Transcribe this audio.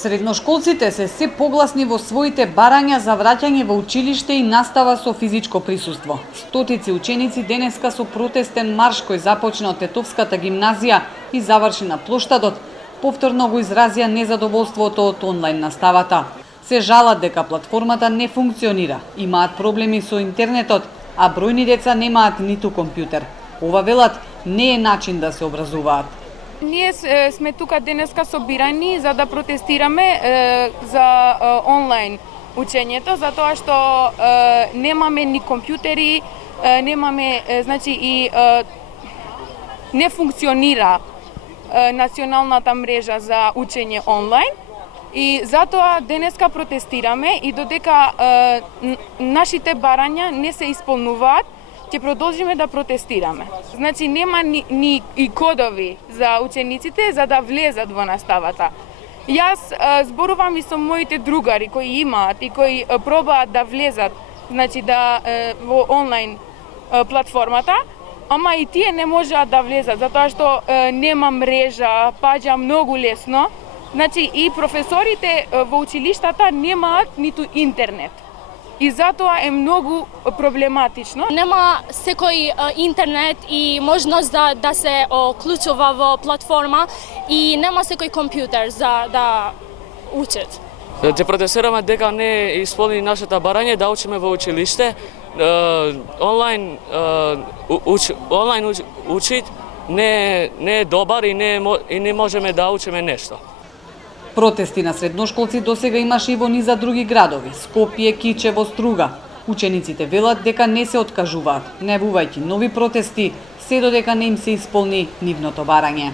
Средношколците се погласни во своите барања за враќање во училиште и настава со физичко присуство. Стотици ученици денеска со протестен марш кој започна од Тетовската гимназија и заврши на плоштадот, повторно го изразија незадоволството од онлайн наставата. Се жалат дека платформата не функционира, имаат проблеми со интернетот, а бројни деца немаат ниту компјутер. Ова велат не е начин да се образуваат. Ние сме тука денеска собирани за да протестираме за онлайн учењето, затоа што немаме ни компјутери, немаме, значи и не функционира националната мрежа за учење онлайн. И затоа денеска протестираме и додека нашите барања не се исполнуваат, ќе продолжиме да протестираме. Значи нема ни и кодови за учениците за да влезат во наставата. Јас зборувам и со моите другари кои имаат и кои пробаат да влезат, значи во онлайн платформата, ама и тие не можеат да влезат затоа што нема мрежа, паѓа многу лесно. Значи и професорите во училиштата немаат ниту интернет. И затоа е многу проблематично. Нема секој интернет и можност да се уклучува во платформа и нема секој компјутер за да учат. Ќе протестираме дека не исполни нашата барање да учиме во училиште. Онлайн учит не е добар и не можеме да учиме нешто. Протести на средношколци досега имаше и во низа други градови, Скопје, Кичево, Струга. Учениците велат дека не се откажуваат, најавувајќи нови протести, се додека не им се исполни нивното барање.